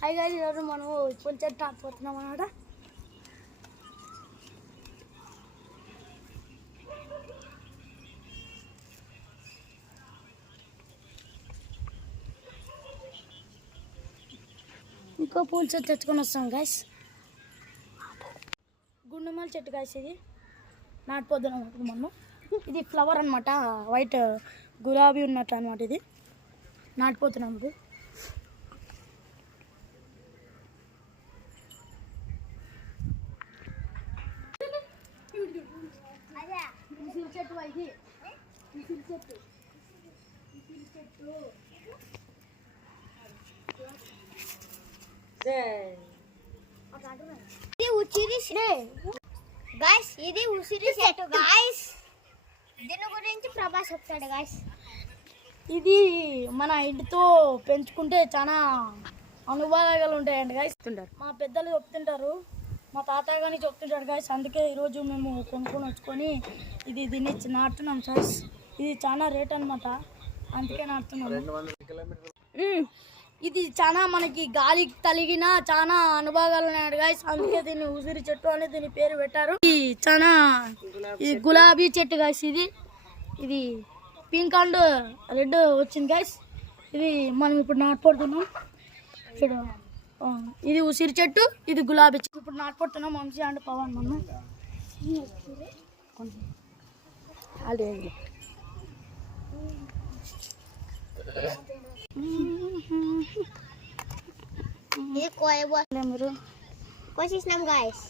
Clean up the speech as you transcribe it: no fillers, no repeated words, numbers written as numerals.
Hi guys, ఈరోజు మనం పూల చెట్టు ఆడిపోతున్నాం అన్నమాట. ఇంకో పూల చెట్టు తెచ్చుకొని వస్తాం గైస్. గుండుమల్లి చెట్టు గైస్, ఇది నాటిపోతున్నాం మనం. ఇది ఫ్లవర్ అనమాట, వైట్ గులాబీ ఉన్నట్టు అనమాట. ఇది నాటిపోతున్నాం. ఇది ఉసిరి చెట్టు, ఇది ఉసిరి చెట్టు. ఉసిరి చెట్టు ఇది ఉసిరి చెట్టు గాయస్. దీని గురించి ప్రభాస్ చెప్తాడు గాయస్. ఇది మన ఇంటితో పెంచుకుంటే చాలా అనుభవాలు ఉంటాయండి గాయస్. మా పెద్దలు చెప్తుంటారు, మా తాతయ్య కానీ చెప్తుంటాడు గాయస్. అందుకే ఈరోజు మేము కొనుక్కొని వచ్చుకొని దీన్ని నాటుతున్నాం గాయస్. ఇది చాలా రేట్ అనమాట, అందుకే నాటుతున్నాము. ఇది చాలా మనకి గాలి తలిగిన చాలా అనుభవాలు ఉన్నాయి గాయస్. అందుకే దీన్ని ఉసిరి చెట్టు అని దీని పేరు పెట్టారు. ఇది గులాబీ చెట్టు గాయస్. ఇది పింక్ అండ్ రెడ్ వచ్చింది గాయస్. ఇది మనం ఇప్పుడు నాటుపడుతున్నాం. ఇది ఉసిరి చెట్టు, ఇది గులాబీ చెట్టు. ఇప్పుడు నాటుపడుతున్నాం వంశీ అండ్ పవన్. మనం మీరు కోసేసినాం గాయస్.